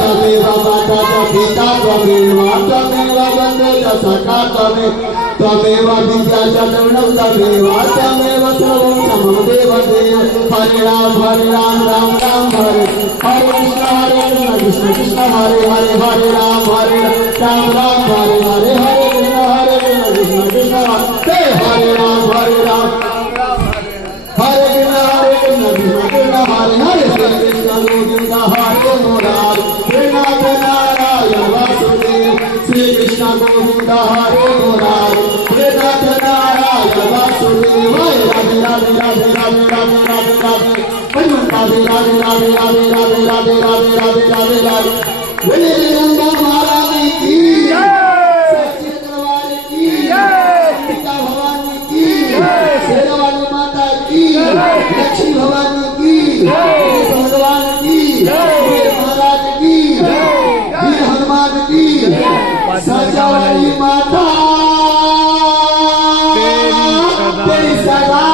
त्वमेव माता च पिता त्वमेव वन्दे च सखा त्वमेव विद्या च शरणं त्वमेव सर्वं च मम देव हरे राम राम राम हरे कृष्ण कृष्ण हरे हरे हरे राम राम हरे हरे हरे कृष्ण कृष्ण हरे राम हरे कृष्ण कृष्ण हरे हरे श्री कृष्ण गोविंद हरे मुरारी श्रीनाथ नारायण वासुदेव श्री कृष्ण गोविंद हरे मुरारी श्रीनाथ नारायण वासुदेव राधे राधे राधे राधे राधे राधे राधे राधे राधे राधे राधे राधे राधे राधे राधे राधे राधे बोले रंगा महाराज की सच्चिदानंद की अंबिका भवानी की शेरवाली माता की लक्ष्मी भवानी की भगवान की महाराज की वीर हनुमान की सजावाली माता तेरी सदा